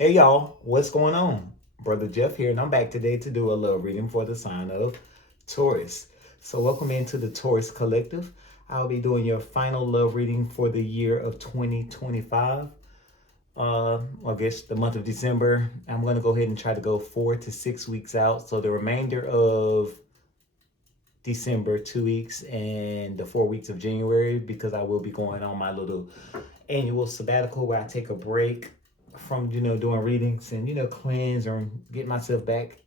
Hey y'all, what's going on? Brother Jeff here, and I'm back today to do a love reading for the sign of Taurus. So, welcome into the Taurus Collective. I'll be doing your final love reading for the year of 2025. I guess the month of December. I'm going to go ahead and try to go 4 to 6 weeks out. So, the remainder of December, 2 weeks, and the 4 weeks of January, because I will be going on my little annual sabbatical where I take a break from doing readings and cleanse or get myself back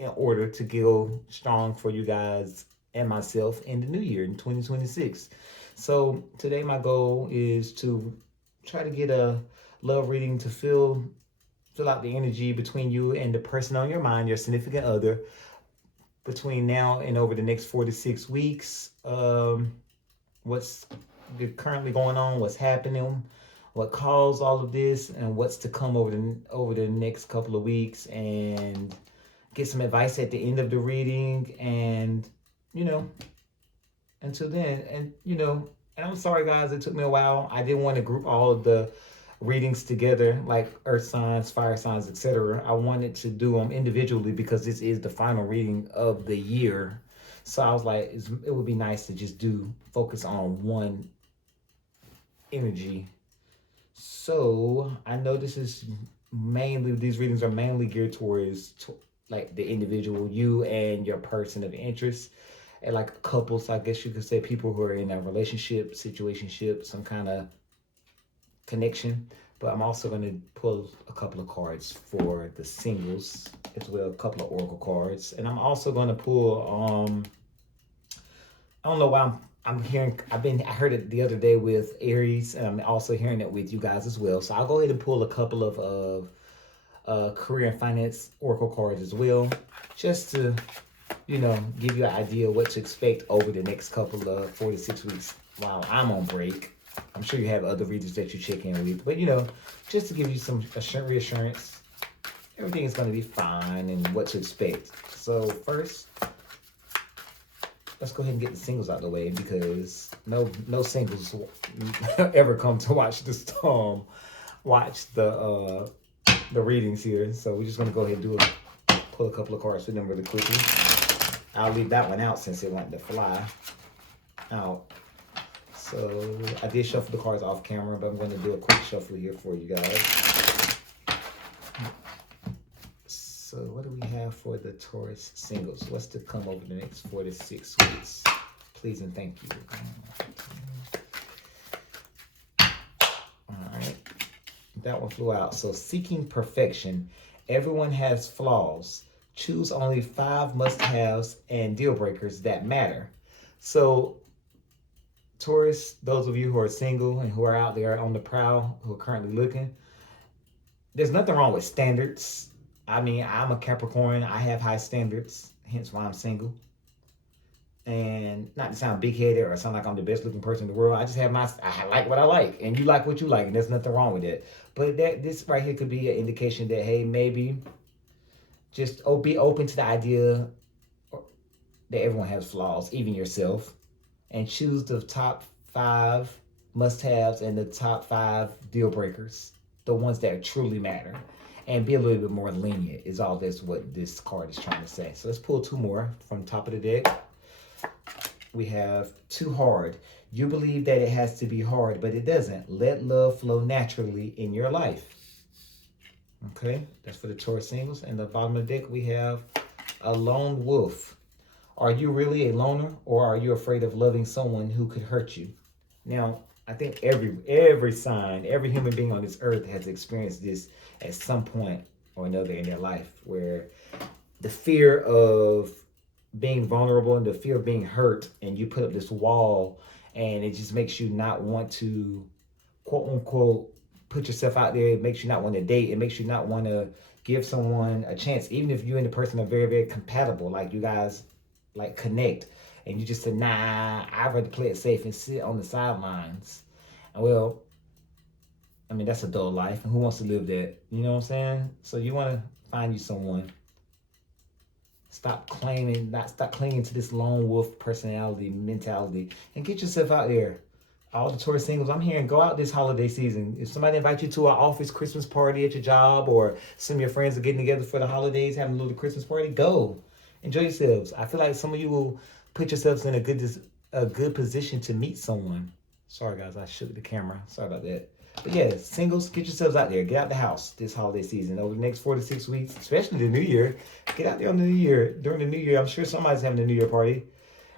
in order to go strong for you guys and myself in the new year in 2026. So today my goal is to try to get a love reading to fill out the energy between you and the person on your mind, your significant other, between now and over the next 4 to 6 weeks. What's currently going on, what's happening, what caused all of this, and what's to come over the next couple of weeks, and get some advice at the end of the reading. And you know, until then, and I'm sorry guys, it took me a while. I didn't want to group all of the readings together like earth signs, fire signs, etc. I wanted to do them individually because this is the final reading of the year. So I was like, it would be nice to just do focus on one energy. So I know this is mainly, these readings are mainly geared towards like the individual, you and your person of interest, and like couples, I guess you could say, people who are in a relationship, situationship, some kind of connection. But I'm also going to pull a couple of cards for the singles as well, a couple of oracle cards, and I'm also going to pull I don't know why I'm hearing. I heard it the other day with Aries, and I'm also hearing it with you guys as well. So I'll go ahead and pull a couple of career and finance oracle cards as well, just to give you an idea of what to expect over the next couple of 4 to 6 weeks while I'm on break. I'm sure you have other readers that you check in with, but just to give you some reassurance, everything is going to be fine and what to expect. So first, let's go ahead and get the singles out of the way, because no singles ever come to watch the readings here. So we're just gonna go ahead and pull a couple of cards for them really quickly. I'll leave that one out since it wanted to fly out. So I did shuffle the cards off camera, but I'm gonna do a quick shuffle here for you guys. So what do we have for the Taurus singles? What's to come over the next 4 to 6 weeks? Please and thank you. All right. That one flew out. So seeking perfection. Everyone has flaws. Choose only 5 must-haves and deal breakers that matter. So Taurus, those of you who are single and who are out there on the prowl, who are currently looking, there's nothing wrong with standards. I mean, I'm a Capricorn. I have high standards, hence why I'm single. And not to sound big headed or sound like I'm the best looking person in the world, I just have I like what I like, and you like what you like, and there's nothing wrong with it. But this right here could be an indication that, hey, maybe just be open to the idea that everyone has flaws, even yourself, and choose the top 5 must haves and the top 5 deal breakers, the ones that truly matter, and be a little bit more lenient, is all that's what this card is trying to say. So let's pull 2 more from the top of the deck. We have too hard. You believe that it has to be hard, but it doesn't. Let love flow naturally in your life. Okay, that's for the Taurus singles. And the bottom of the deck, we have a lone wolf. Are you really a loner, or are you afraid of loving someone who could hurt you? Now, I think every sign, every human being on this earth has experienced this at some point or another in their life, where the fear of being vulnerable and the fear of being hurt, and you put up this wall, and it just makes you not want to, quote unquote, put yourself out there. It makes you not want to date. It makes you not want to give someone a chance, even if you and the person are very, very compatible, like you guys like connect, and you just say, nah, I'd rather play it safe and sit on the sidelines. Well, I mean, that's a dull life, and who wants to live that? You know what I'm saying? So you want to find you someone. Stop clinging to this lone wolf personality, mentality, and get yourself out there. All the Taurus singles, I'm hearing go out this holiday season. If somebody invites you to an office Christmas party at your job, or some of your friends are getting together for the holidays, having a little Christmas party, go. Enjoy yourselves. I feel like some of you will put yourselves in a good position to meet someone. Sorry guys, I shook the camera. Sorry about that. But yeah, singles, get yourselves out there. Get out the house this holiday season. Over the next 4 to 6 weeks, especially the New Year. Get out there on the New Year. During the New Year, I'm sure somebody's having a New Year party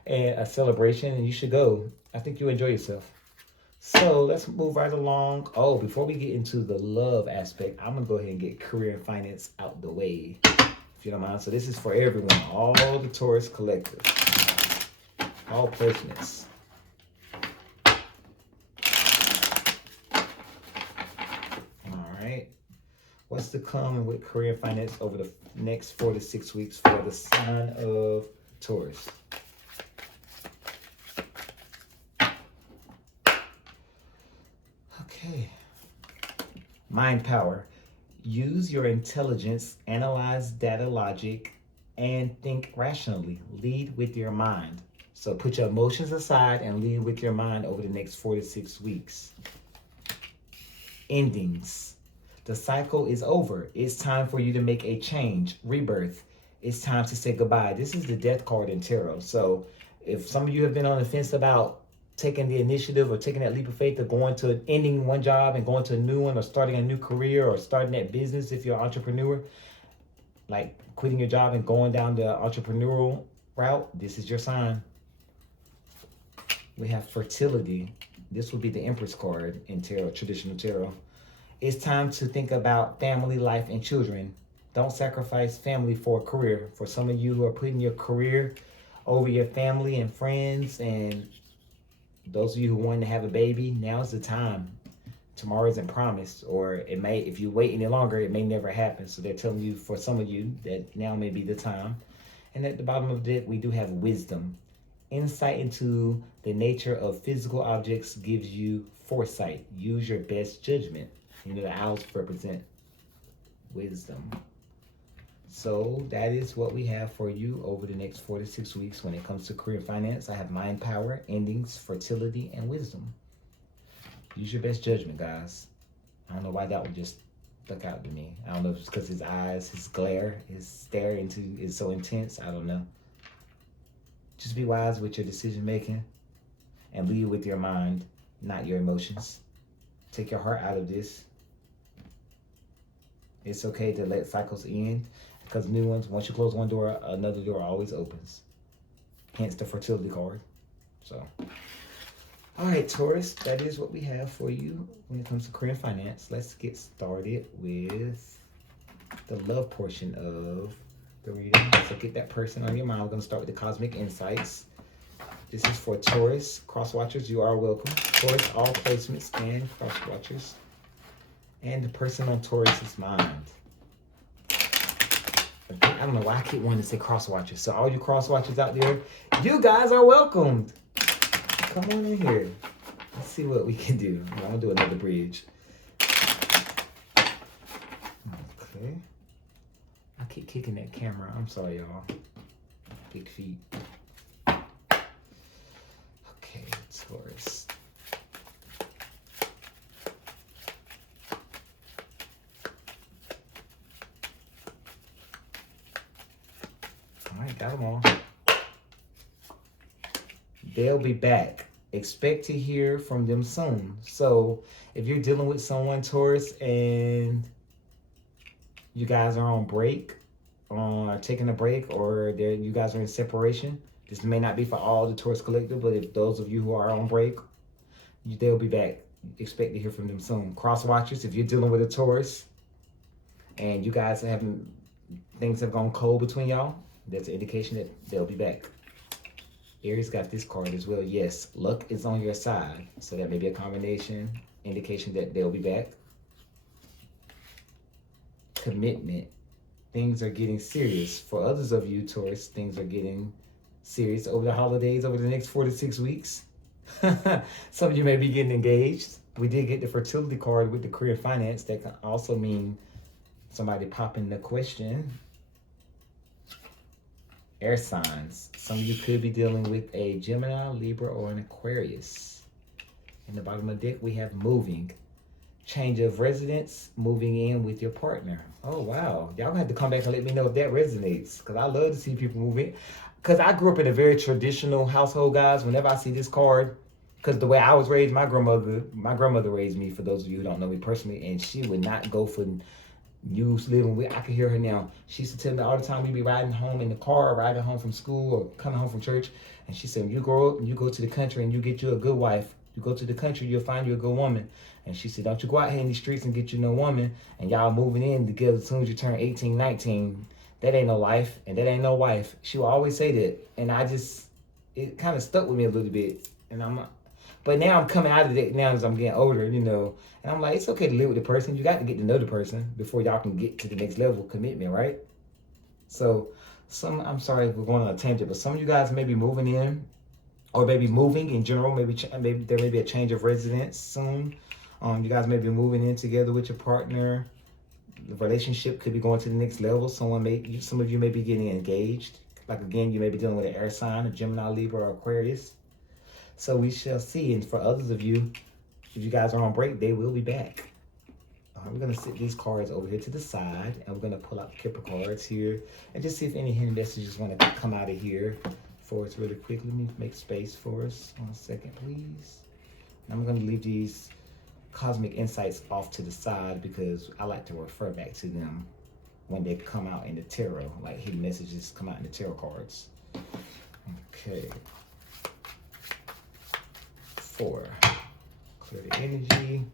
and a celebration, and you should go. I think you'll enjoy yourself. So let's move right along. Oh, before we get into the love aspect, I'm going to go ahead and get career and finance out the way, if you don't mind. So this is for everyone, all the Taurus collectives, all placements. All right. What's to come with career and finance over the next 4 to 6 weeks for the sign of Taurus? Okay. Mind power. Use your intelligence, analyze data logic, and think rationally. Lead with your mind. So put your emotions aside and lead with your mind over the next 4 to 6 weeks. Endings. The cycle is over. It's time for you to make a change, rebirth. It's time to say goodbye. This is the death card in tarot. So if some of you have been on the fence about taking the initiative or taking that leap of faith of going to ending one job and going to a new one, or starting a new career, or starting that business if you're an entrepreneur, like quitting your job and going down the entrepreneurial route, this is your sign. We have fertility. This would be the Empress card in tarot, traditional tarot. It's time to think about family life and children. Don't sacrifice family for a career. For some of you who are putting your career over your family and friends, and those of you who want to have a baby, now's the time. Tomorrow isn't promised, or it may, if you wait any longer, it may never happen. So they're telling you, for some of you, that now may be the time. And at the bottom of the deck, we do have wisdom. Insight into the nature of physical objects gives you foresight. Use your best judgment. You know, the owls represent wisdom. So that is what we have for you over the next 4 to 6 weeks when it comes to career finance. I have mind power, endings, fertility, and wisdom. Use your best judgment, guys. I don't know why that one just stuck out to me. I don't know if it's because his eyes, his glare, his stare into is so intense. I don't know. Just be wise with your decision making and lead with your mind, not your emotions. Take your heart out of this. It's okay to let cycles end, because new ones, once you close one door, another door always opens. Hence the fertility card. So, all right, Taurus, that is what we have for you when it comes to career and finance. Let's get started with the love portion of the reading. So get that person on your mind. We're going to start with the cosmic insights. This is for Taurus cross watchers. You are welcome. Taurus, all placements and cross watchers. And the person on Taurus's mind. I don't know why I keep wanting to say cross watchers. So all you cross watchers out there, you guys are welcomed. Come on in here. Let's see what we can do. I'm gonna do another bridge. Okay. I keep kicking that camera. I'm sorry, y'all. Big feet. Okay, Taurus. All right, got them all. They'll be back. Expect to hear from them soon. So if you're dealing with someone, Taurus, and you guys are on break, taking a break, or you guys are in separation, this may not be for all the Taurus collective, but if those of you who are on break, they'll be back. Expect to hear from them soon. Cross watchers, if you're dealing with a Taurus and you guys are having, things have gone cold between y'all, that's an indication that they'll be back. Aries got this card as well. Yes, luck is on your side. So that may be a combination, indication that they'll be back. Commitment. Things are getting serious. For others of you, Taurus, things are getting serious over the holidays, over the next 4 to 6 weeks. Some of you may be getting engaged. We did get the fertility card with the career finance. That can also mean somebody popping the question. Air signs. Some of you could be dealing with a Gemini, Libra, or an Aquarius. In the bottom of the deck, we have moving. Change of residence, moving in with your partner. Oh, wow. Y'all gonna have to come back and let me know if that resonates. Because I love to see people move in. Because I grew up in a very traditional household, guys. Whenever I see this card, because the way I was raised, my grandmother raised me, for those of you who don't know me personally, and she would not go for you living with. I can hear her now. She used to tell me all the time, we be riding home in the car, riding home from school or coming home from church, and she said, you grow up and you go to the country and you get you a good wife. You go to the country, you'll find you a good woman. And she said, don't you go out here in the streets and get you no woman, and y'all moving in together as soon as you turn 18, 19. That ain't no life, and that ain't no wife. She will always say that. And it kind of stuck with me a little bit. But now I'm coming out of it now as I'm getting older, and I'm like, it's okay to live with the person. You got to get to know the person before y'all can get to the next level of commitment, right? So I'm sorry if we're going on a tangent, but some of you guys may be moving in, or maybe moving in general. Maybe there may be a change of residence soon. You guys may be moving in together with your partner. The relationship could be going to the next level. Some of you may be getting engaged. Like again, you may be dealing with an air sign, a Gemini, Libra, or Aquarius. So we shall see. And for others of you, if you guys are on break, they will be back. We're going to sit these cards over here to the side, and we're going to pull out the Kipper cards here and just see if any hidden messages want to come out of here for us really quickly. Let me make space for us. 1 second, please. And I'm going to leave these cosmic insights off to the side because I like to refer back to them when they come out in the tarot, like hidden messages come out in the tarot cards. Okay. 4. Clear the energy.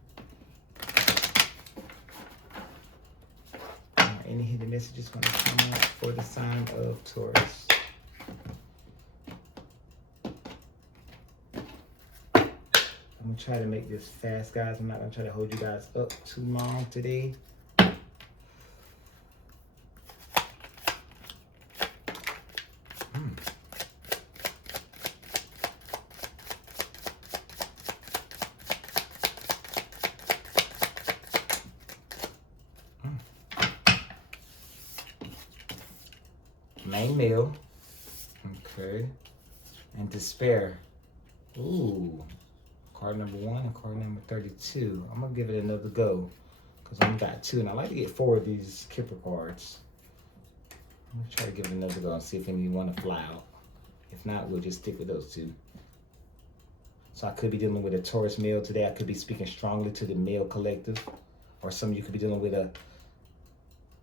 Any hidden messages going to come out for the sign of Taurus? I'm going to try to make this fast, guys. I'm not going to try to hold you guys up too long today. Main male. Okay. And despair. Ooh. Card number 1 and card number 32. I'm going to give it another go because I only got 2. And I like to get 4 of these Kipper cards. I'm going to try to give it another go and see if any want to fly out. If not, we'll just stick with those 2. So I could be dealing with a Taurus male today. I could be speaking strongly to the male collective. Or some of you could be dealing with oh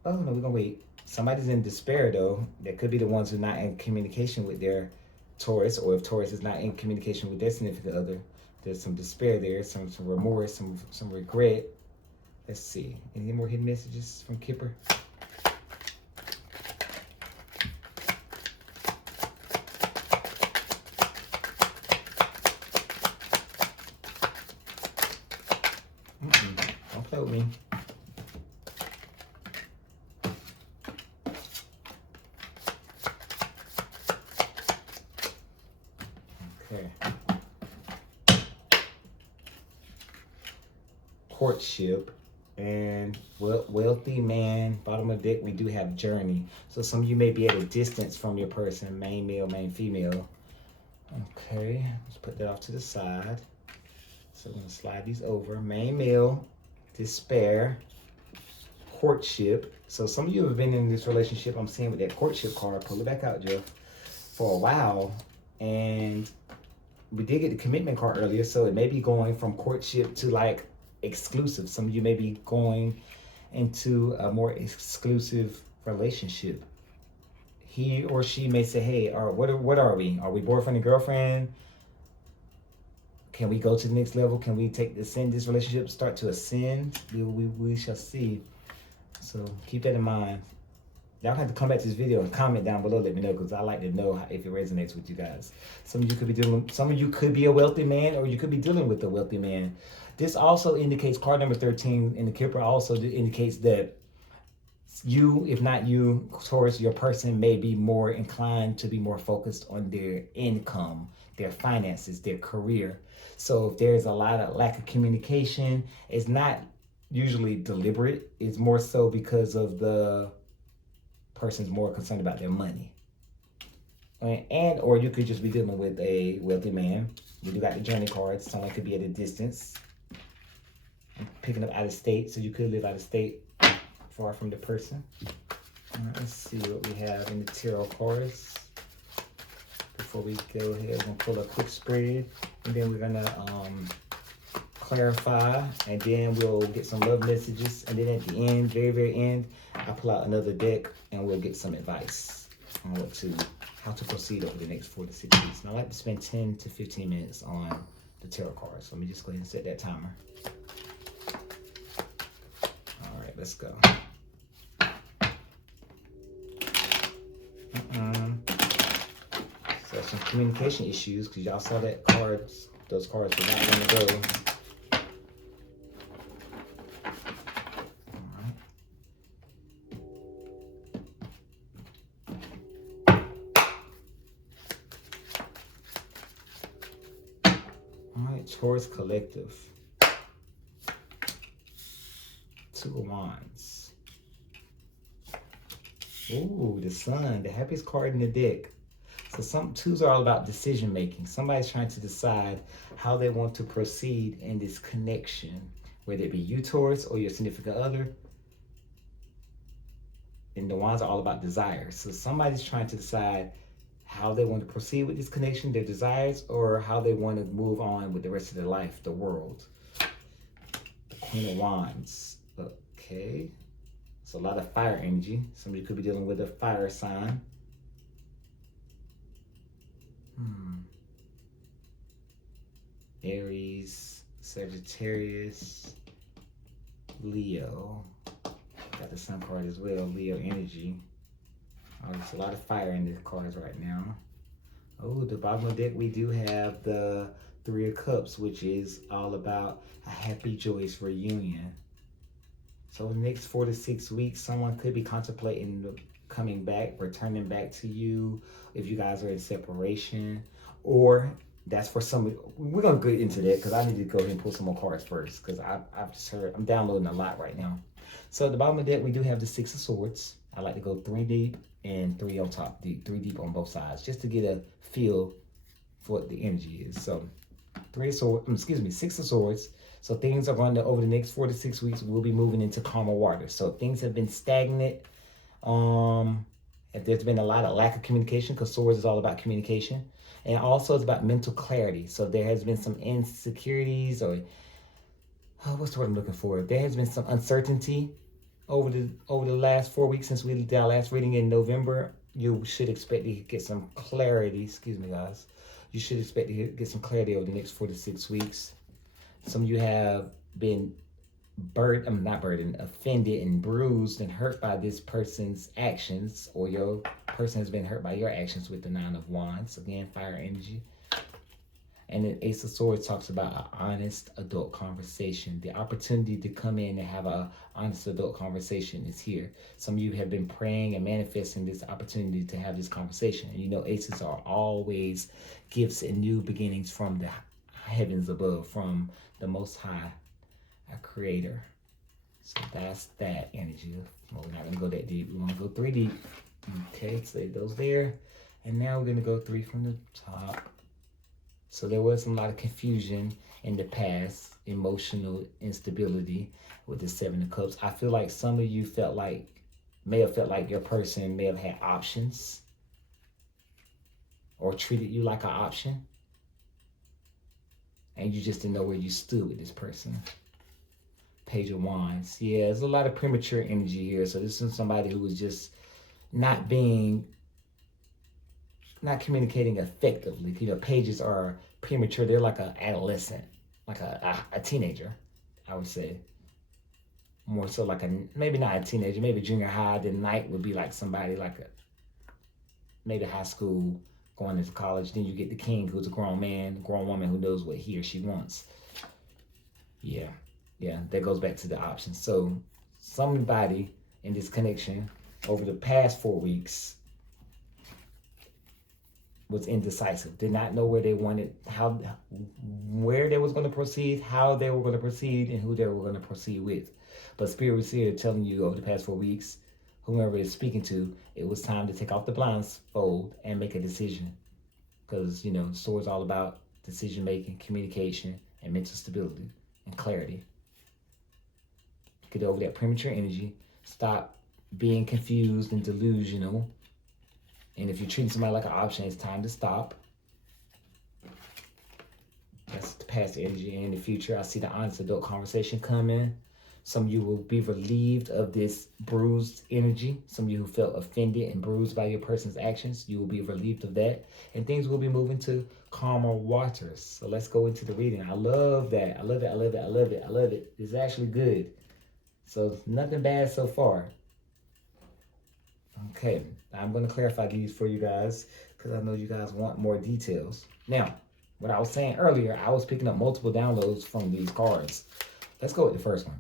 no, we're going to wait. Somebody's in despair though. That could be the ones who are not in communication with their Taurus, or if Taurus is not in communication with their significant other. There's some despair there, some remorse, some regret. Let's see. Any more hidden messages from Kipper? Don't play with me. Okay. Courtship and wealthy man. Bottom of the deck, we do have journey. So some of you may be at a distance from your person, main male, main female. Okay, let's put that off to the side. So I'm gonna slide these over. Main male, despair, courtship. So some of you have been in this relationship, I'm seeing with that courtship card. Pull it back out, Jeff. For a while, and we did get the commitment card earlier, so it may be going from courtship to like exclusive. Some of you may be going into a more exclusive relationship. He or she may say, hey, what are we? Are we boyfriend and girlfriend? Can we go to the next level? Can we ascend this relationship, start to ascend? We shall see. So keep that in mind. Y'all have to come back to this video and comment down below. Let me know, because I like to know if it resonates with you guys. Some of you could be a wealthy man, or you could be dealing with a wealthy man. This also indicates, card number 13 in the Kipper also indicates that you, if not you, Taurus, your person may be more inclined to be more focused on their income, their finances, their career. So if there's a lot of lack of communication, it's not usually deliberate. It's more so because of the person's more concerned about their money. And or you could just be dealing with a wealthy man. We do got the journey cards. Someone could be at a distance. I'm picking up out of state, so you could live out of state, far from the person. All right, let's see what we have in the tarot cards. Before we go ahead, we're gonna pull a quick spread, and then we're gonna clarify, and then we'll get some love messages, and then at the end, very end, I'll pull out another deck, and we'll get some advice on how to proceed over the next 4 to 6 weeks. And I like to spend 10 to 15 minutes on the tarot cards. So let me just go ahead and set that timer. All right, let's go. So some communication issues, because y'all saw that those cards were not going to go. Taurus Collective. 2 of Wands. Ooh, the Sun, the happiest card in the deck. So some 2s are all about decision making. Somebody's trying to decide how they want to proceed in this connection, whether it be you, Taurus, or your significant other. And the Wands are all about desires. So somebody's trying to decide how they want to proceed with this connection, their desires, or how they want to move on with the rest of their life, the world. The Queen of Wands. Okay. It's a lot of fire energy. Somebody could be dealing with a fire sign. Aries, Sagittarius, Leo. Got the Sun card as well, Leo energy. Oh, there's a lot of fire in the cards right now. Oh, the bottom of the deck, we do have the 3 of Cups, which is all about a happy, joyous reunion. So the next 4 to 6 weeks, someone could be contemplating coming back, returning back to you if you guys are in separation. Or that's for some, we're going to get into that because I need to go ahead and pull some more cards first because I've just heard, I'm downloading a lot right now. So at the bottom of the deck, we do have the 6 of Swords. I like to go 3 deep and 3 on top, 3 deep on both sides, just to get a feel for what the energy is. So 6 of Swords. So things are going to, over the next 4 to 6 weeks, we'll be moving into calmer waters. So things have been stagnant. If there's been a lot of lack of communication, because Swords is all about communication. And also it's about mental clarity. So there has been some insecurities or, what's the word I'm looking for? There has been some uncertainty over the last 4 weeks since we did our last reading in November. You should expect to get some clarity. Excuse me, guys. You should expect to get some clarity over the next 4 to 6 weeks. Some of you have been offended and bruised and hurt by this person's actions, or your person has been hurt by your actions with the 9 of Wands. Again, fire energy. And the Ace of Swords talks about an honest adult conversation. The opportunity to come in and have an honest adult conversation is here. Some of you have been praying and manifesting this opportunity to have this conversation. And you know, aces are always gifts and new beginnings from the heavens above, from the Most High, our Creator. So that's that energy. Well, we're not going to go that deep. We want to go 3 deep. Okay, so those there. And now we're going to go 3 from the top. So there was a lot of confusion in the past, emotional instability with the 7 of Cups. I feel like some of you may have felt like your person may have had options or treated you like an option. And you just didn't know where you stood with this person. Page of Wands. Yeah, there's a lot of premature energy here. So this is somebody who was just not communicating effectively. You know, pages are premature. They're like an adolescent, like a teenager, I would say. More so like maybe not a teenager, maybe junior high. Then Knight would be like somebody like maybe high school going into college. Then you get the King, who's a grown man, grown woman who knows what he or she wants. Yeah, that goes back to the options. So somebody in this connection over the past 4 weeks was indecisive, did not know where they wanted, where they was going to proceed, how they were going to proceed, and who they were going to proceed with. But Spirit was here telling you over the past 4 weeks, whomever it's speaking to, it was time to take off the blindfold and make a decision. Because, you know, the story's all about decision making, communication, and mental stability and clarity. Get over that premature energy. Stop being confused and delusional. And if you're treating somebody like an option, it's time to stop. That's the past energy. And in the future, I see the honest adult conversation coming. Some of you will be relieved of this bruised energy. Some of you who felt offended and bruised by your person's actions, you will be relieved of that. And things will be moving to calmer waters. So let's go into the reading. I love that. I love it. I love it. I love it. I love it. It's actually good. So nothing bad so far. Okay, I'm going to clarify these for you guys because I know you guys want more details. Now, what I was saying earlier, I was picking up multiple downloads from these cards. Let's go with the first one.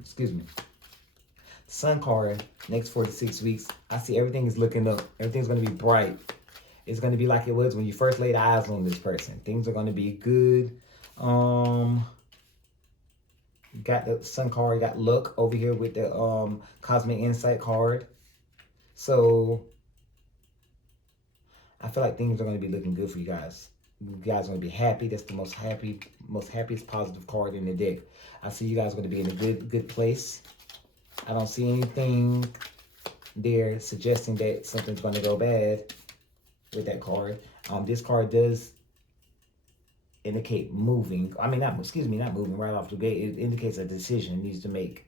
Excuse me. Sun card, next 4 to 6 weeks. I see everything is looking up. Everything's going to be bright. It's going to be like it was when you first laid eyes on this person. Things are going to be good. Got the Sun card, got luck over here with the Cosmic Insight card. So I feel like things are going to be looking good for you guys. You guys are going to be happy. That's the most happiest positive card in the deck. I see you guys are going to be in a good place. I don't see anything there suggesting that something's going to go bad with that card. This card does indicate moving. I mean, not moving right off the gate. It indicates a decision needs to be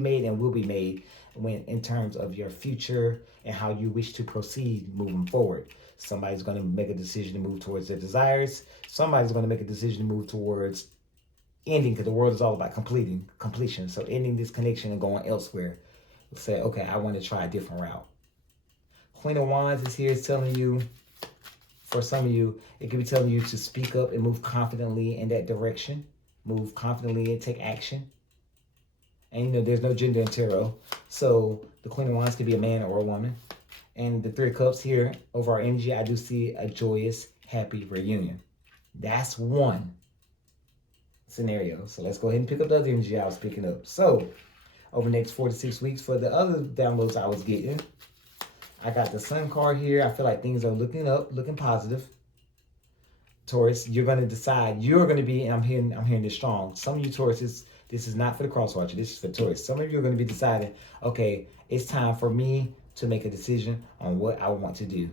made and will be made when in terms of your future and how you wish to proceed moving forward. Somebody's going to make a decision to move towards their desires. Somebody's going to make a decision to move towards ending, because the world is all about completion. So ending this connection and going elsewhere. Say, okay, I want to try a different route. Queen of Wands is here. It's telling you, for some of you, it could be telling you to speak up and move confidently in that direction. Move confidently and take action. And, you know, there's no gender in tarot. So the Queen of Wands could be a man or a woman. And the Three of Cups here, over our energy, I do see a joyous, happy reunion. That's one scenario. So let's go ahead and pick up the other energy I was picking up. So over the next 4 to 6 weeks, for the other downloads I was getting, I got the Sun card here. I feel like things are looking up, looking positive. Taurus, you're going to decide. You're going to be, and I'm hearing this strong. Some of you Tauruses, this is not for the cross watcher. This is for Taurus. Some of you are going to be deciding, okay, it's time for me to make a decision on what I want to do.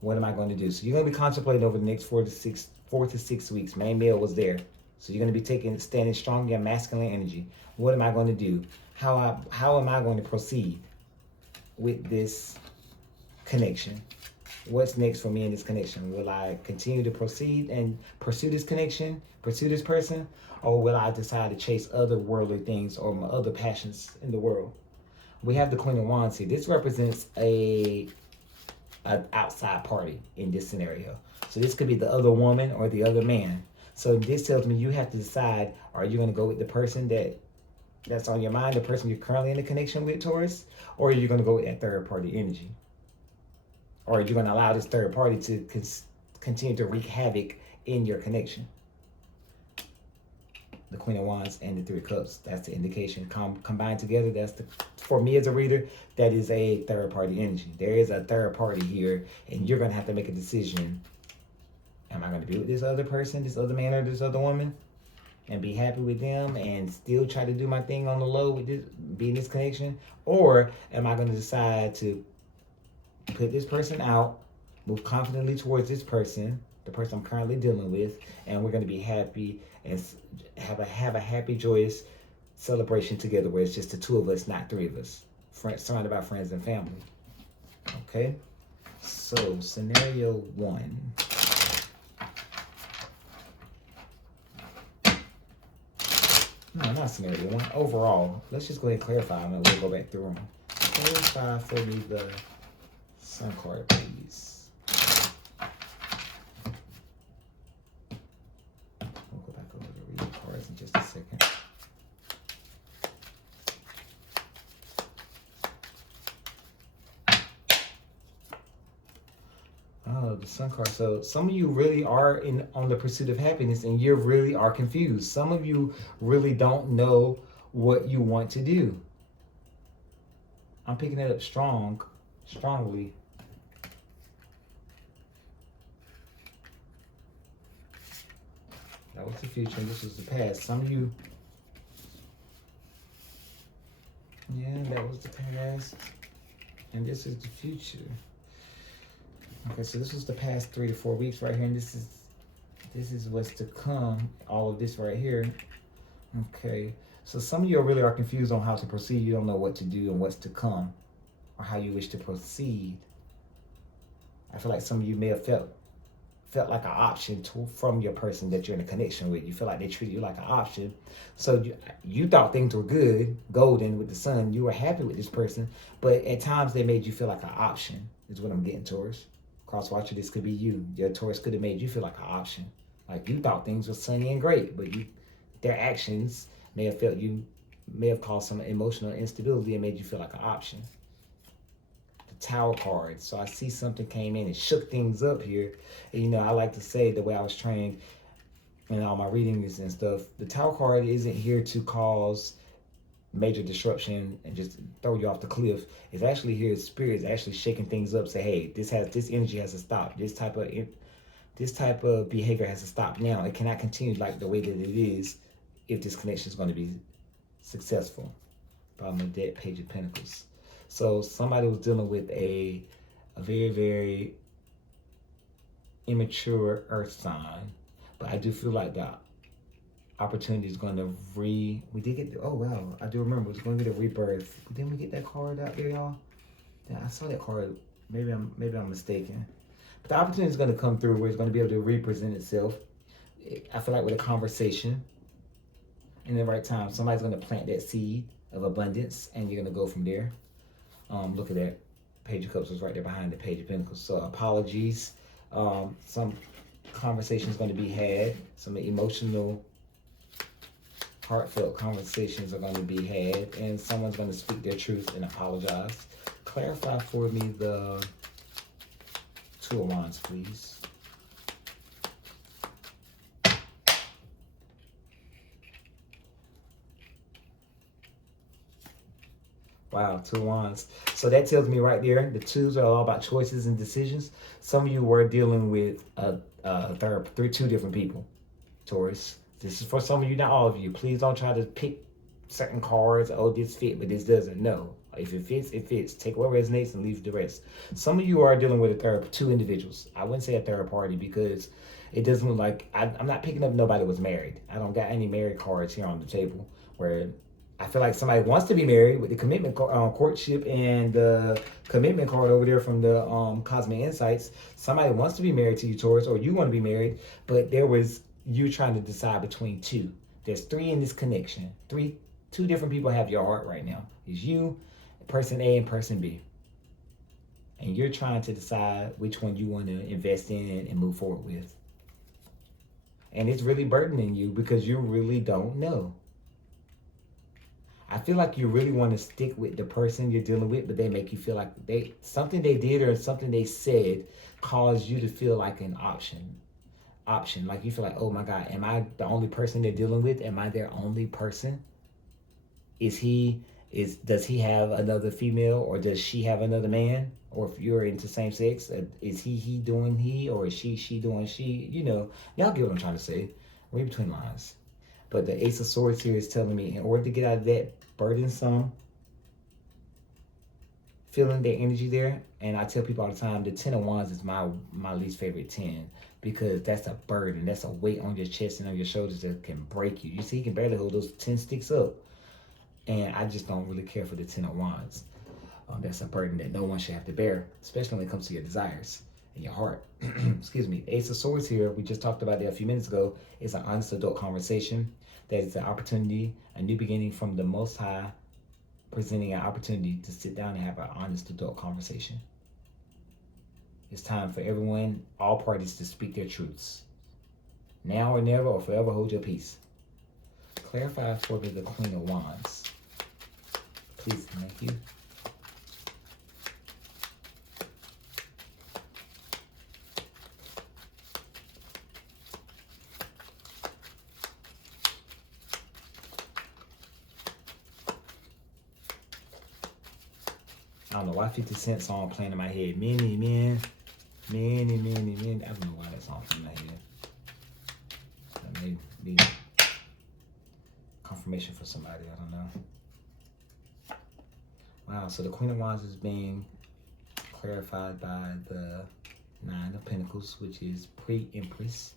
What am I going to do? So you're going to be contemplating over the next 4 to 6 weeks. Main male was there. So you're going to be standing strong in your masculine energy. What am I going to do? How am I going to proceed with this connection? What's next for me in this connection? Will I continue to proceed and pursue this connection, pursue this person? Or will I decide to chase other worldly things or my other passions in the world? We have the Queen of Wands here. This represents an outside party in this scenario. So this could be the other woman or the other man. So this tells me you have to decide, are you going to go with the person that's on your mind, the person you're currently in a connection with, Taurus? Or are you going to go with that third party energy? Or are you going to allow this third party to continue to wreak havoc in your connection? The Queen of Wands and the Three of Cups, that's the indication. Combined together, for me as a reader, that is a third party energy. There is a third party here, and you're going to have to make a decision. Am I going to be with this other person, this other man or this other woman, and be happy with them and still try to do my thing on the low with this, be in this connection? Or am I going to decide to put this person out, move confidently towards this person, the person I'm currently dealing with, and we're going to be happy and have a happy, joyous celebration together where it's just the two of us, not three of us, surrounded by friends and family. Okay? So, scenario 1. No, not scenario 1. Overall, let's just go ahead and clarify and then we'll go back through them. Clarify for me the Sun card, please. We'll go back over to read the cards in just a second. Oh, the Sun card. So some of you really are on the pursuit of happiness and you really are confused. Some of you really don't know what you want to do. I'm picking it up strongly. That was the future, and this was the past. Some of you, yeah, that was the past, and this is the future. Okay, so this was the past 3 to 4 weeks right here, and this is what's to come. All of this right here. Okay, so some of you really are confused on how to proceed. You don't know what to do and what's to come, or how you wish to proceed. I feel like some of you may have felt like an option from your person that you're in a connection with. You feel like they treat you like an option. So you thought things were good, golden with the sun. You were happy with this person, but at times they made you feel like an option, is what I'm getting, Taurus. Crosswatcher, this could be you. Your Taurus could have made you feel like an option. Like you thought things were sunny and great, but their actions may have caused some emotional instability and made you feel like an option. Tower card. So I see something came in and shook things up here. And I like to say, the way I was trained in all my readings and stuff, the Tower card isn't here to cause major disruption and just throw you off the cliff. It's actually here, Spirit's actually shaking things up, say, hey, this energy has to stop. This type of behavior has to stop now. It cannot continue like the way that it is if this connection is going to be successful. Bottom of that Page of Pentacles. So somebody was dealing with a very, very immature earth sign. But I do feel like the opportunity is going to we did get, oh wow, I do remember, it's going to get a rebirth. Didn't we get that card out there, y'all? Yeah, I saw that card. Maybe I'm mistaken. But the opportunity is going to come through where it's going to be able to represent itself. I feel like with a conversation in the right time, somebody's going to plant that seed of abundance and you're going to go from there. Look at that. Page of Cups was right there behind the Page of Pentacles. So apologies. Some conversations going to be had. Some emotional, heartfelt conversations are going to be had. And someone's going to speak their truth and apologize. Clarify for me the Two of Wands, please. Wow, Two of Wands. So that tells me right there, the twos are all about choices and decisions. Some of you were dealing with two different people, Taurus. This is for some of you, not all of you. Please don't try to pick certain cards. Oh, this fit, but this doesn't. No. If it fits, it fits. Take what resonates and leave the rest. Some of you are dealing with two individuals. I wouldn't say a third party because it doesn't look like, I'm not picking up nobody was married. I don't got any married cards here on the table where I feel like somebody wants to be married with the commitment courtship and the commitment card over there from the Cosmic Insights. Somebody wants to be married to you, Taurus, or you want to be married, but you trying to decide between two. There's three in this connection. Two different people have your heart right now. It's you, person A, and person B. And you're trying to decide which one you want to invest in and move forward with. And it's really burdening you because you really don't know. I feel like you really want to stick with the person you're dealing with, but they make you feel like something they did or something they said caused you to feel like an option. Like you feel like, oh my God, am I the only person they're dealing with? Am I their only person? Does he have another female or does she have another man? Or if you're into same sex, is he doing he or is she doing she? Y'all get what I'm trying to say. Read between lines. But the Ace of Swords here is telling me in order to get out of that burdensome feeling, their energy there, and I tell people all the time, the 10 of Wands is my least favorite 10 because that's a burden. That's a weight on your chest and on your shoulders that can break you. You see, you can barely hold those 10 sticks up. And I just don't really care for the 10 of Wands. That's a burden that no one should have to bear, especially when it comes to your desires and your heart. Excuse me. Ace of Swords here, we just talked about it a few minutes ago, is an honest adult conversation. That is an opportunity, a new beginning from the Most High, presenting an opportunity to sit down and have an honest adult conversation. It's time for everyone, all parties, to speak their truths. Now or never, or forever hold your peace. Clarify for me the Queen of Wands. Please, thank you. I don't know why 50 Cent song playing in my head. Many men, many, many, many. I don't know why that song playing in my head. That may be confirmation for somebody. I don't know. Wow, so the Queen of Wands is being clarified by the Nine of Pentacles, which is pre-Empress.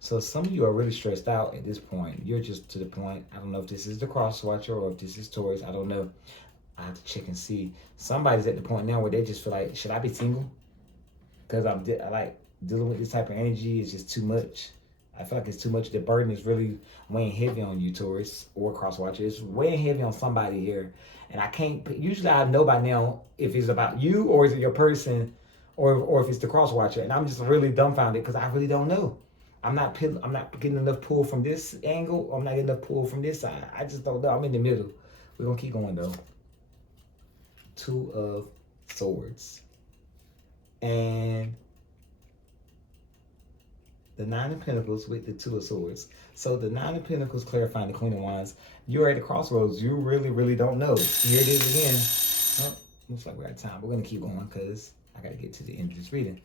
So some of you are really stressed out at this point. You're just to the point. I don't know if this is the cross watcher or if this is Taurus. I don't know. I have to check and see. Somebody's at the point now where they just feel like, should I be single? Because I like dealing with this type of energy is just too much. I feel like it's too much. The burden is really weighing heavy on you, Taurus or cross watcher. It's weighing heavy on somebody here. And I can't, usually I know by now if it's about you or is it your person or if it's the cross watcher. And I'm just really dumbfounded because I really don't know. I'm not getting enough pull from this angle. I'm not getting enough pull from this side. I just don't know. I'm in the middle. We're going to keep going though. Two of Swords. And the Nine of Pentacles with the Two of Swords. So the Nine of Pentacles clarifying the Queen of Wands. You're at the crossroads. You really, really don't know. Here it is again. Oh, looks like we're out of time. We're going to keep going because I got to get to the end of this reading.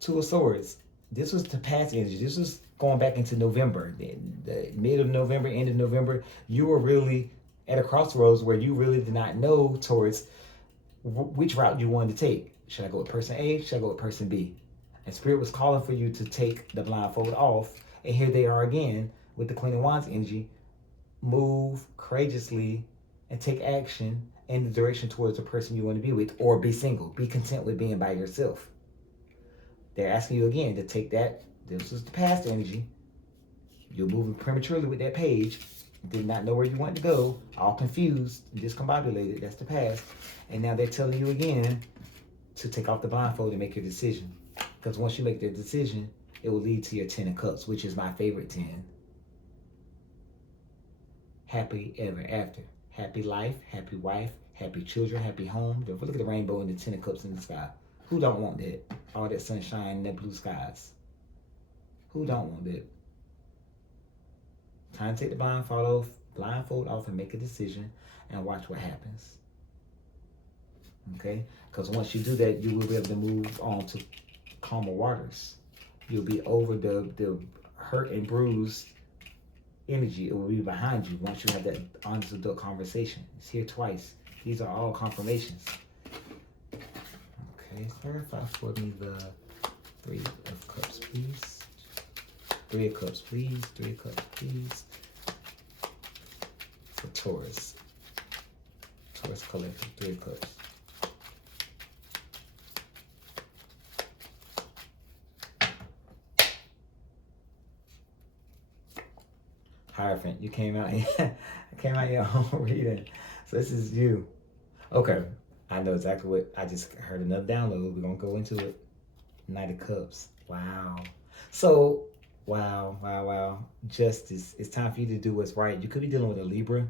Two of Swords. This was the past energy. This was going back into November. The mid of November, end of November. You were really at a crossroads where you really did not know towards which route you wanted to take. Should I go with person A? Should I go with person B? And Spirit was calling for you to take the blindfold off. And here they are again with the Queen of Wands energy. Move courageously and take action in the direction towards the person you want to be with, or be single. Be content with being by yourself. They're asking you again to take that. This was the past energy. You're moving prematurely with that page. Did not know where you wanted to go. All confused, discombobulated. That's the past. And now they're telling you again to take off the blindfold and make your decision. Because once you make the decision, it will lead to your 10 of Cups, which is my favorite 10. Happy ever after. Happy life, happy wife, happy children, happy home. Look at the rainbow and the 10 of Cups in the sky. Who don't want that? All that sunshine and that blue skies. Who don't want that? Time to take the blindfold off and make a decision and watch what happens. Okay? Because once you do that, you will be able to move on to calmer waters. You'll be over the hurt and bruised energy. It will be behind you once you have that honest adult conversation. It's here twice. These are all confirmations. Okay, clarify for me the Three of Cups, please. Three of Cups, please. Three of Cups, please. For Taurus. Taurus collective, Three of Cups. Hierophant, you came out here. I came out here on reading. So this is you. Okay. I know exactly what I just heard. Another download. We're gonna go into it. Knight of Cups. Wow. So wow. Justice. It's time for you to do what's right. You could be dealing with a Libra.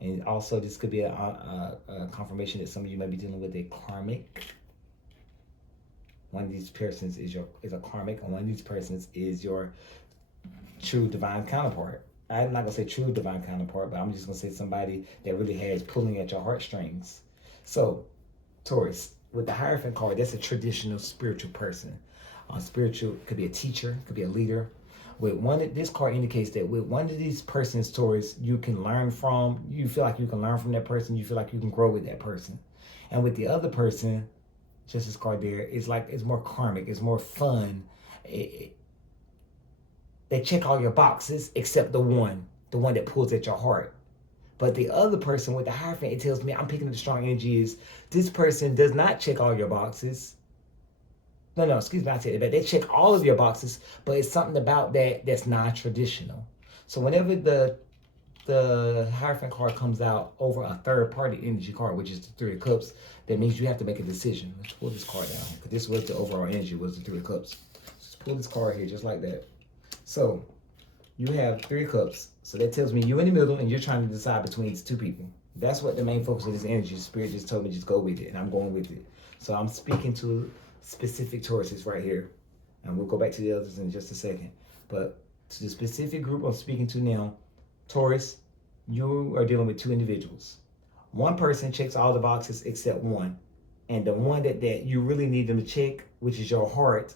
And also this could be a confirmation that some of you may be dealing with a karmic. One of these persons is a karmic, and one of these persons is your true divine counterpart. I'm not gonna say true divine counterpart, but I'm just gonna say somebody that really has pulling at your heartstrings. So, Taurus, with the Hierophant card, that's a traditional spiritual person. Spiritual could be a teacher, could be a leader. With this card indicates that with one of these persons, Taurus, you can learn from. You feel like you can learn from that person. You feel like you can grow with that person. And with the other person, just this card there, it's like it's more karmic. It's more fun. They check all your boxes except the one that pulls at your heart. But the other person with the Hierophant, it tells me, I'm picking up the strong energy, is this person does not check all your boxes. No, excuse me, I said that. They check all of your boxes, but it's something about that that's non-traditional. So whenever the Hierophant card comes out over a third-party energy card, which is the Three of Cups, that means you have to make a decision. Let's pull this card down, because this was the overall energy, was the Three of Cups. Just pull this card here, just like that. So, you have Three of Cups. So that tells me you're in the middle and you're trying to decide between these two people. That's what the main focus of this energy. Spirit just told me just go with it, and I'm going with it. So I'm speaking to specific Tauruses right here. And we'll go back to the others in just a second. But to the specific group I'm speaking to now, Taurus, you are dealing with two individuals. One person checks all the boxes except one. And the one that you really need them to check, which is your heart,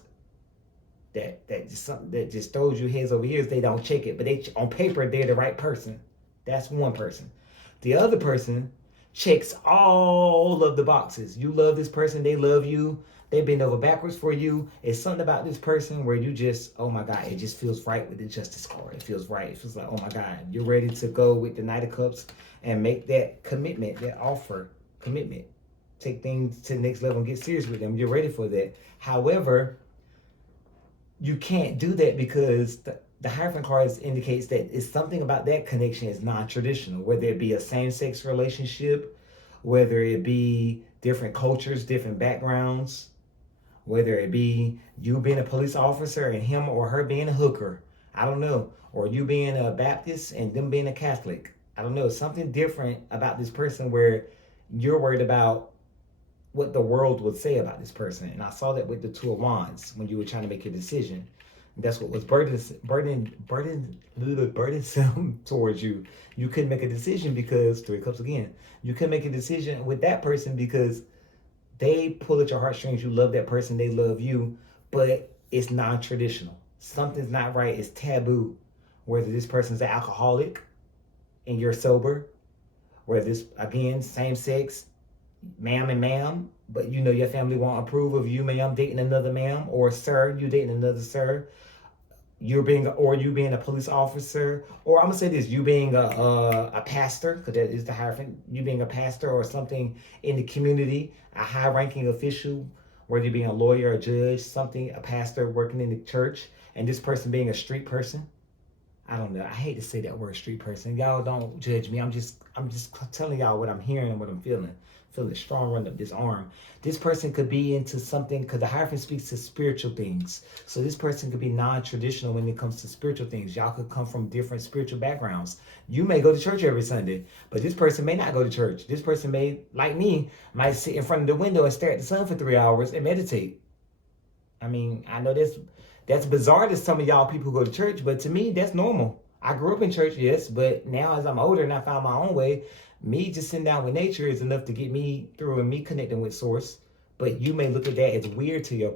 that just something that just throws you heads over ears, they don't check it. But they on paper, they're the right person. That's one person. The other person checks all of the boxes. You love this person, they love you, they bend over backwards for you. It's something about this person where you just, oh my God, it just feels right with the justice card. It feels right. It feels like, oh my God, you're ready to go with the Knight of Cups and make that commitment, that offer, commitment. Take things to the next level and get serious with them. You're ready for that. However, you can't do that because the Hierophant cards indicates that it's something about that connection is non-traditional, whether it be a same-sex relationship, whether it be different cultures, different backgrounds, whether it be you being a police officer and him or her being a hooker. I don't know. Or you being a Baptist and them being a Catholic. I don't know. Something different about this person where you're worried about what the world would say about this person. And I saw that with the Two of Wands when you were trying to make a decision. And that's what was burdensome towards you. You couldn't make a decision because, Three of Cups again, you couldn't make a decision with that person because they pull at your heartstrings. You love that person, they love you, but it's non-traditional. Something's not right. It's taboo. Whether this person's an alcoholic and you're sober, whether this, again, same sex, ma'am and ma'am, but you know your family won't approve of you, ma'am, dating another ma'am, or sir, you dating another sir. You being a police officer, or I'm gonna say this, you being a pastor, because that is the Hierophant, you being a pastor or something in the community, a high-ranking official, whether you being a lawyer, a judge, something, a pastor working in the church, and this person being a street person. I don't know. I hate to say that word, street person. Y'all don't judge me. I'm just telling y'all what I'm hearing and what I'm feeling. Feeling strong run up this arm. This person could be into something, because the Hierophant speaks to spiritual things. So this person could be non-traditional when it comes to spiritual things. Y'all could come from different spiritual backgrounds. You may go to church every Sunday, but this person may not go to church. This person may, like me, might sit in front of the window and stare at the sun for 3 hours and meditate. I mean, I know that's bizarre to some of y'all people who go to church, but to me, that's normal. I grew up in church, yes, but now as I'm older and I found my own way, me just sitting down with nature is enough to get me through and me connecting with source. But you may look at that as weird to your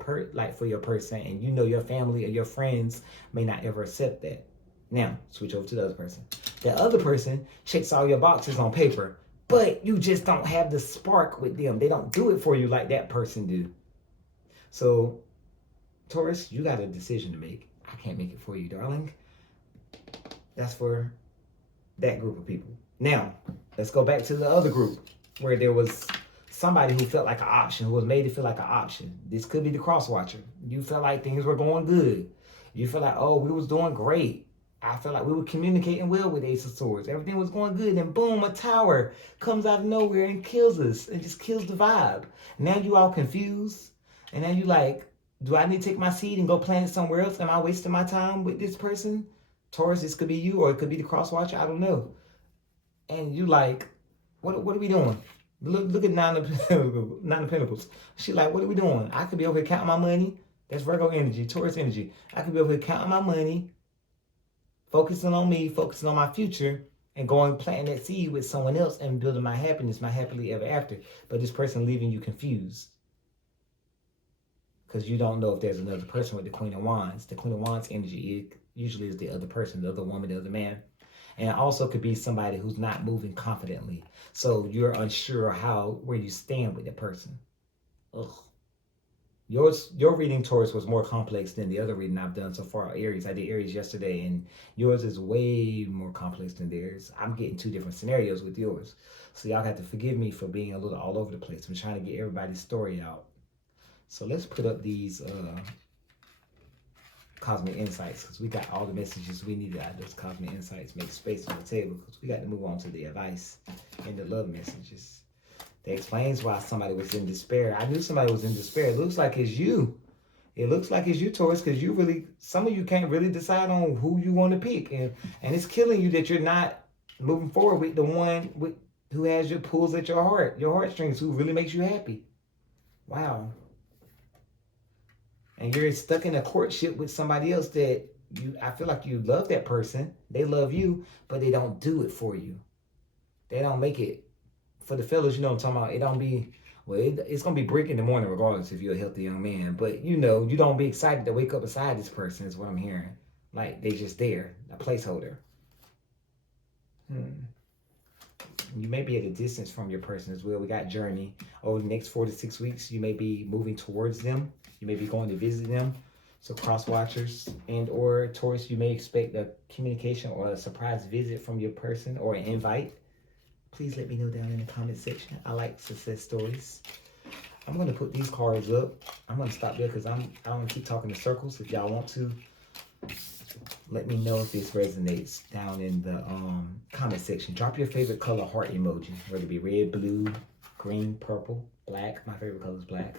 for your person, and you know your family or your friends may not ever accept that. Now, switch over to the other person. The other person checks all your boxes on paper, but you just don't have the spark with them. They don't do it for you like that person do. So, Taurus, you got a decision to make. I can't make it for you, darling. That's for that group of people. Now, let's go back to the other group where there was somebody who felt like an option, who was made to feel like an option. This could be the cross watcher. You felt like things were going good. You felt like, oh, we was doing great. I felt like we were communicating well with Ace of Swords. Everything was going good. And boom, a tower comes out of nowhere and kills us. And just kills the vibe. Now you all confused. And now you like, do I need to take my seed and go plant it somewhere else? Am I wasting my time with this person? Taurus, this could be you, or it could be the cross watcher. I don't know. And you like, what are we doing? Look at Nine of Pentacles. She like, what are we doing? I could be over here counting my money. That's Virgo energy, Taurus energy. I could be over here counting my money, focusing on me, focusing on my future, and going planting that seed with someone else and building my happiness, my happily ever after. But this person leaving you confused, because you don't know if there's another person with the Queen of Wands. The Queen of Wands energy usually is the other person, the other woman, the other man. And it also could be somebody who's not moving confidently. So you're unsure where you stand with the person. Ugh. Your reading, Taurus, was more complex than the other reading I've done so far. Aries, I did Aries yesterday, and yours is way more complex than theirs. I'm getting two different scenarios with yours. So y'all have to forgive me for being a little all over the place. I'm trying to get everybody's story out. So let's put up these cosmic insights, because we got all the messages we needed out of those cosmic insights. Make space on the table, because we got to move on to the advice and the love messages. That explains why somebody was in despair. I knew somebody was in despair. It looks like it's you. It looks like it's you, Taurus, because some of you can't really decide on who you want to pick, and it's killing you that you're not moving forward with the one who has your pulls at your heartstrings, who really makes you happy. Wow. And you're stuck in a courtship with somebody else that I feel like you love that person. They love you, but they don't do it for you. They don't make it for the fellas, you know what I'm talking about. It don't be well. It's gonna be brick in the morning regardless if you're a healthy young man. But you know, you don't be excited to wake up beside this person. Is what I'm hearing. Like they just there, a placeholder. Hmm. You may be at a distance from your person as well. We got journey over the next 4 to 6 weeks. You may be moving towards them. You may be going to visit them. So cross watchers and or Taurus, you may expect a communication or a surprise visit from your person or an invite. Please let me know down in the comment section. I like success stories. I'm gonna put these cards up. I'm gonna stop there because I don't want to keep talking in circles. If y'all want to, let me know if this resonates down in the comment section. Drop your favorite color heart emoji, whether it be red, blue, green, purple, black. My favorite color is black.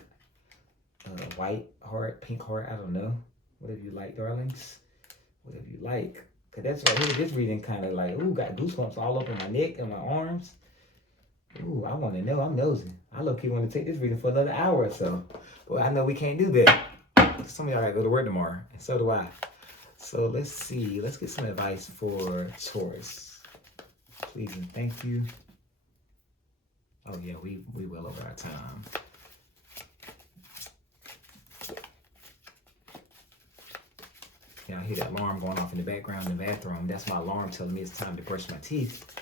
White heart, pink heart, I don't know. Whatever you like, darlings. Whatever you like. Cause that's right here, this reading kind of like, ooh, got goosebumps all up in my neck and my arms. Ooh, I want to know. I'm nosy. I low-key want to take this reading for another hour or so. But I know we can't do that. Some of y'all got to go to work tomorrow, and so do I. So let's see. Let's get some advice for Taurus. Please and thank you. Oh, yeah, we well over our time. Yeah, I hear that alarm going off in the background in the bathroom. That's my alarm telling me it's time to brush my teeth.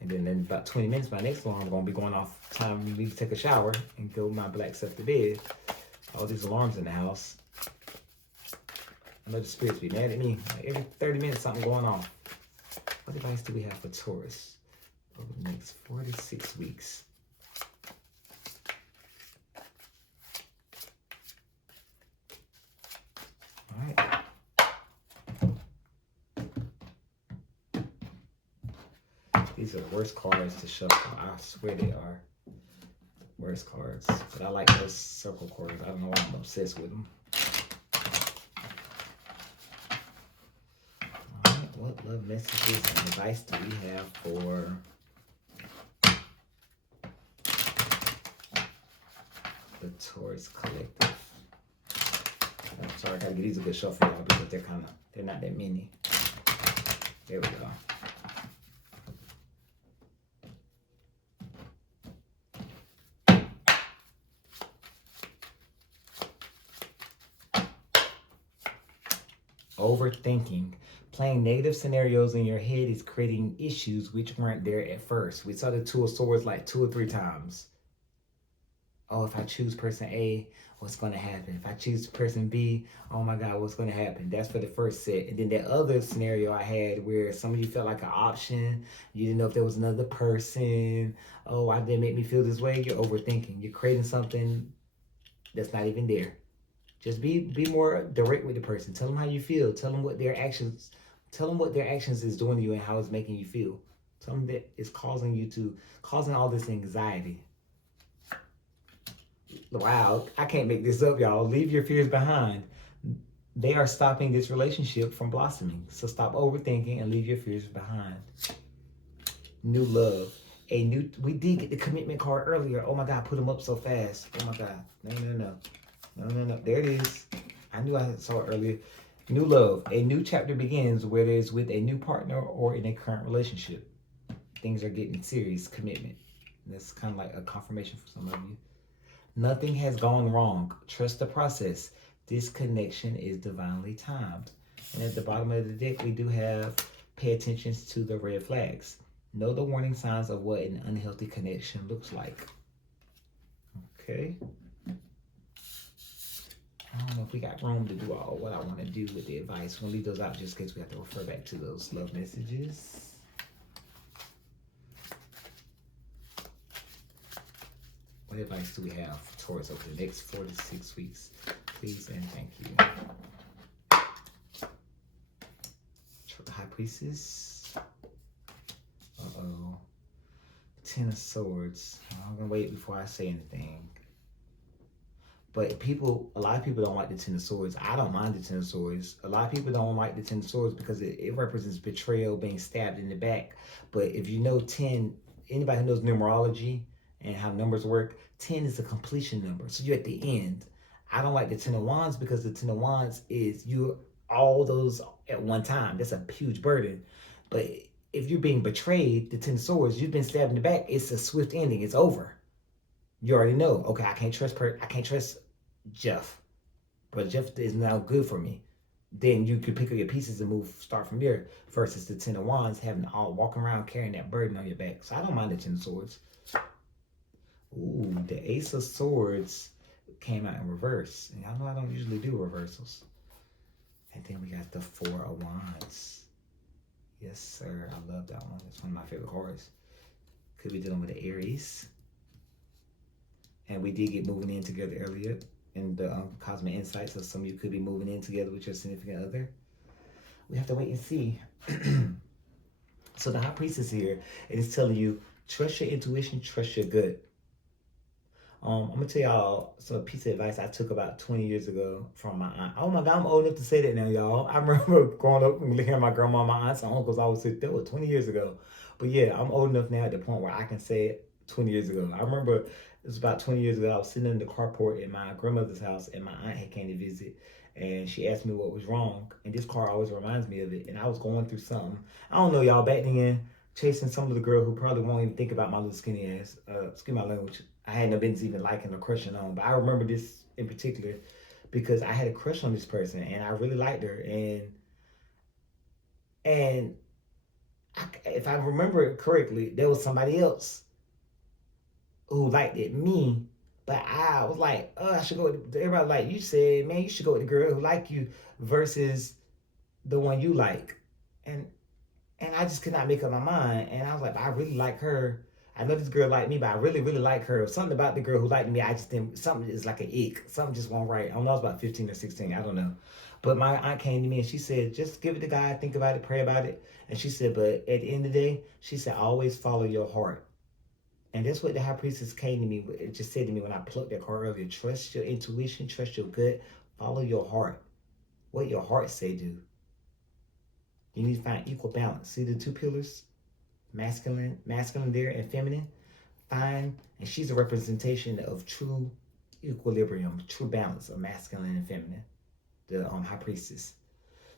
And then in about 20 minutes, my next alarm is going to be going off. Time for me to take a shower and go my black stuff to bed. All these alarms in the house. I know the spirits be mad at me. Like every 30 minutes, something going on. What advice do we have for Taurus over the next 4 to 6 weeks? All right. These are the worst cards to shuffle. I swear they are. Worst cards. But I like those circle cards. I don't know why I'm obsessed with them. Alright, what love messages and advice do we have for the Taurus collective? I'm sorry, I gotta give these a good shuffle, y'all, because they're not that many. There we go. Overthinking. Playing negative scenarios in your head is creating issues which weren't there at first. We saw the Two of Swords like 2 or 3 times. Oh, if I choose person A, what's going to happen? If I choose person B, oh my God, what's going to happen? That's for the first set. And then that other scenario I had where some of you felt like an option. You didn't know if there was another person. Oh, why did it make me feel this way? You're overthinking. You're creating something that's not even there. Just be more direct with the person. Tell them how you feel. Tell them what their actions is doing to you and how it's making you feel. Tell them that it's causing all this anxiety. Wow, I can't make this up, y'all. Leave your fears behind. They are stopping this relationship from blossoming. So stop overthinking and leave your fears behind. New love. We did get the commitment card earlier. Oh my God, put them up so fast. Oh my God. No. There it is. I knew I saw it earlier. New love. A new chapter begins, whether it's with a new partner or in a current relationship. Things are getting serious. Commitment. That's kind of like a confirmation for some of you. Nothing has gone wrong. Trust the process. This connection is divinely timed. And at the bottom of the deck, we do have pay attention to the red flags. Know the warning signs of what an unhealthy connection looks like. Okay. I don't know if we got room to do all what I want to do with the advice. We'll leave those out just in case we have to refer back to those love messages. What advice do we have for Taurus over the next 4 to 6 weeks? Please and thank you. High Priestess. Uh-oh. 10 of Swords. I'm going to wait before I say anything. But a lot of people don't like the 10 of Swords. I don't mind the 10 of Swords. A lot of people don't like the 10 of Swords because it represents betrayal, being stabbed in the back. But if you know 10, anybody who knows numerology and how numbers work, 10 is a completion number. So you're at the end. I don't like the 10 of Wands because the 10 of Wands is you all those at one time. That's a huge burden. But if you're being betrayed, the Ten of Swords, you've been stabbed in the back, it's a swift ending. It's over. You already know. Okay, I can't trust Jeff. But Jeff is now good for me. Then you could pick up your pieces and start from there. Versus the Ten of Wands having all walking around carrying that burden on your back. So I don't mind the Ten of Swords. Ooh, the Ace of Swords came out in reverse. And y'all know I don't usually do reversals. And then we got the Four of Wands. Yes, sir. I love that one. It's one of my favorite cards. Could be dealing with the Aries. And we did get moving in together earlier in the Cosmic Insight. So some of you could be moving in together with your significant other. We have to wait and see. So the High Priestess here, it is telling you, trust your intuition, trust your gut. I'm going to tell y'all some piece of advice I took about 20 years ago from my aunt. Oh my God, I'm old enough to say that now, y'all. I remember growing up and hearing my grandma, my aunts, and uncles always say, that was 20 years ago. But yeah, I'm old enough now at the point where I can say it 20 years ago. I remember it was about 20 years ago. I was sitting in the carport in my grandmother's house, and my aunt had came to visit. And she asked me what was wrong. And this car always reminds me of it. And I was going through something. I don't know, y'all, back then, chasing some of the girl who probably won't even think about my little skinny ass. Excuse my language. I had no business even liking or crushing on. But I remember this in particular because I had a crush on this person and I really liked her. And if I remember it correctly, there was somebody else who liked it, me. But I was like, oh, I should go with everybody. Like, you said, man, you should go with the girl who like you versus the one you like. And I just could not make up my mind. And I was like, I really like her. I know this girl liked me, but I really, really like her. Something about the girl who liked me, I just didn't, something is like an ick. Something just won't right. I don't know, I was about 15 or 16. I don't know. But my aunt came to me and she said, just give it to God, think about it, pray about it. And she said, but at the end of the day, she said, always follow your heart. And that's what the High Priestess came to me. It just said to me when I plucked that card earlier. Trust your intuition, trust your gut, follow your heart. What your heart say do. You need to find equal balance. See the two pillars? Masculine there and feminine. Find, and she's a representation of true equilibrium, true balance of masculine and feminine. The High Priestess.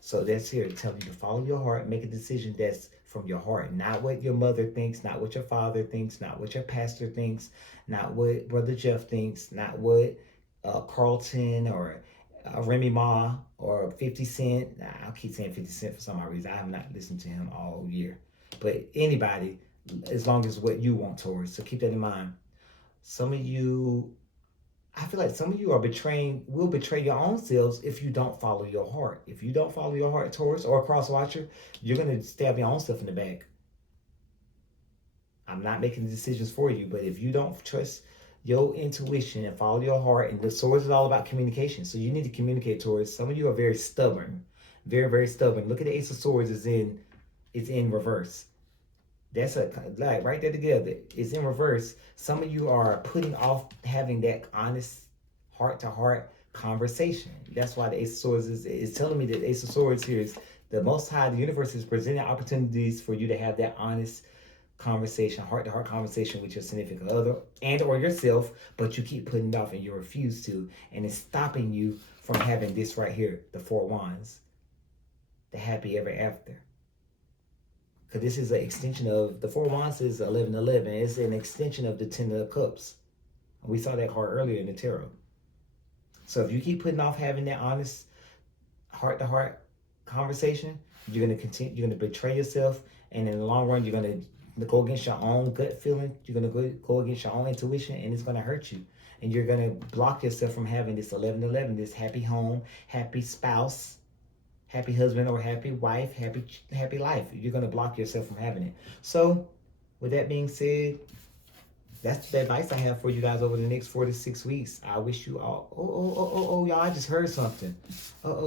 So that's here to tell you to follow your heart, make a decision that's from your heart, not what your mother thinks, not what your father thinks, not what your pastor thinks, not what Brother Jeff thinks, not what Carlton or Remy Ma or 50 Cent. I'll keep saying 50 Cent for some odd reason. I have not listened to him all year. But anybody, as long as what you want, Taurus. So keep that in mind. Some of you, I feel like some of you will betray your own selves if you don't follow your heart. If you don't follow your heart, Taurus, or a cross watcher, you're going to stab your own self in the back. I'm not making the decisions for you, but if you don't trust your intuition and follow your heart, and the Swords is all about communication. So you need to communicate, Taurus. Some of you are very stubborn. Very, very stubborn. Look at the Ace of Swords is in reverse. That's like right there together. It's in reverse. Some of you are putting off having that honest heart-to-heart conversation. That's why the Ace of Swords is telling me that the Ace of Swords here is the Most High. The universe is presenting opportunities for you to have that honest conversation, heart-to-heart conversation with your significant other and or yourself, but you keep putting it off and you refuse to, and it's stopping you from having this right here, the Four of Wands, the happy ever after. Because this is an extension of, the Four of Wands is 1111. It's an extension of the Ten of Cups. We saw that card earlier in the tarot. So if you keep putting off having that honest heart-to-heart conversation, you're going to continue, you're going to betray yourself, and in the long run, you're going to go against your own gut feeling. You're going to go against your own intuition, and it's going to hurt you. And you're going to block yourself from having this 1111, this happy home, happy spouse, happy husband or happy wife, happy life. You're going to block yourself from having it. So with that being said, that's the advice I have for you guys over the next 4 to 6 weeks. I wish you all, y'all, I just heard something.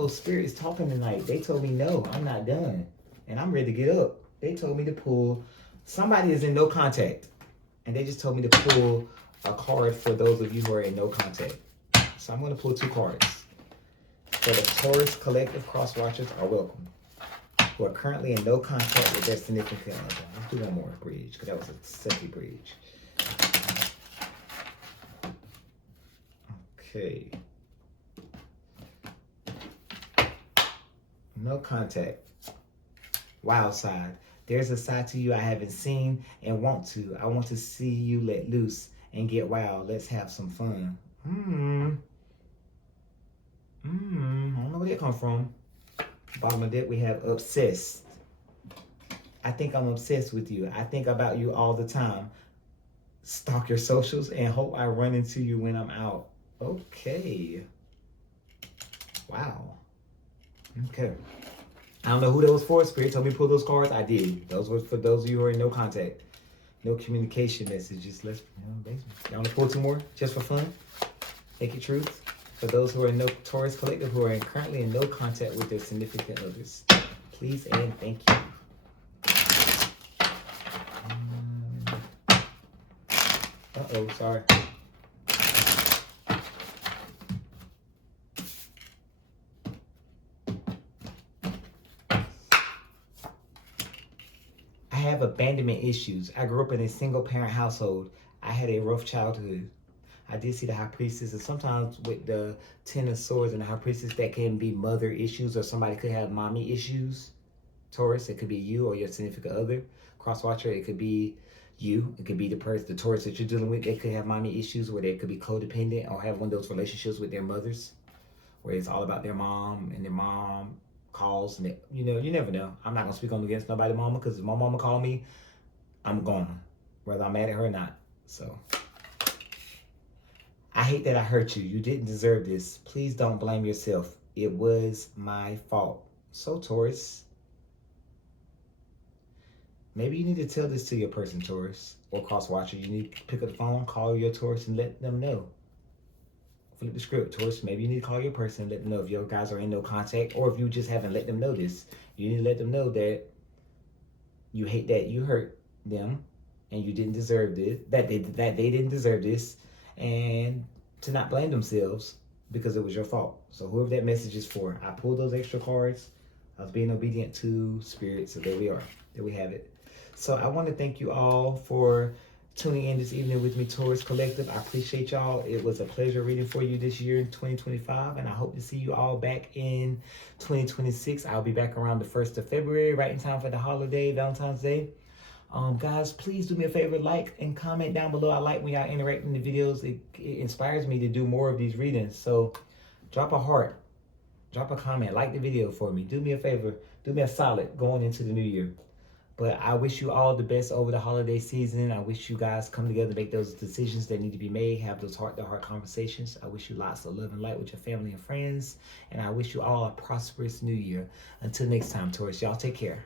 Spirit is talking tonight. They told me no, I'm not done. And I'm ready to get up. They told me to pull, somebody is in no contact. And they just told me to pull a card for those of you who are in no contact. So I'm going to pull 2 cards. So the Taurus Collective Cross Watchers are welcome, who are currently in no contact with their significant other. Let's do one more bridge, because that was a sexy bridge. Okay. No contact. Wild side. There's a side to you I haven't seen and want to. I want to see you let loose and get wild. Let's have some fun. I don't know where that come from. Bottom of that we have obsessed. I think I'm obsessed with you. I think about you all the time. Stalk your socials and hope I run into you when I'm out. Okay. Wow. Okay. I don't know who that was for. Spirit told me to pull those cards. I did. Those were for those of you who are in no contact. No communication messages. Let's, basically. Y'all want to pull two more just for fun? Make it truth. For those who are in no Taurus collective who are currently in no contact with their significant others. Please and thank you. Uh-oh, sorry. I have abandonment issues. I grew up in a single parent household. I had a rough childhood. I did see the High Priestess, and sometimes with the Ten of Swords and the High Priestess, that can be mother issues, or somebody could have mommy issues. Taurus, it could be you or your significant other. Cross Watcher, it could be you. It could be the person, the Taurus that you're dealing with. They could have mommy issues, where they could be codependent or have one of those relationships with their mothers, where it's all about their mom, and their mom calls, and you never know. I'm not gonna speak on against nobody's mama, because if my mama called me, I'm gone, whether I'm mad at her or not. So I hate that I hurt you. You didn't deserve this. Please don't blame yourself. It was my fault. So Taurus, maybe you need to tell this to your person, Taurus, or Cross Watcher. You need to pick up the phone, call your Taurus, and let them know. Flip the script, Taurus. Maybe you need to call your person and let them know if your guys are in no contact, or if you just haven't let them know this. You need to let them know that you hate that you hurt them, and you didn't deserve this. That they didn't deserve this, and to not blame themselves because it was your fault. So whoever that message is for, I pulled those extra cards. I was being obedient to Spirit, so there we are. There we have it. So I want to thank you all for tuning in this evening with me, Taurus Collective. I appreciate y'all. It was a pleasure reading for you this year in 2025, and I hope to see you all back in 2026. I'll be back around the 1st of February, right in time for the holiday, Valentine's Day. Guys, please do me a favor, like and comment down below. I like when y'all interact in the videos. It inspires me to do more of these readings. So drop a heart, drop a comment, like the video for me. Do me a favor, do me a solid going into the new year. But I wish you all the best over the holiday season. I wish you guys come together, make those decisions that need to be made, have those heart-to-heart conversations. I wish you lots of love and light with your family and friends. And I wish you all a prosperous new year. Until next time, Taurus, y'all take care.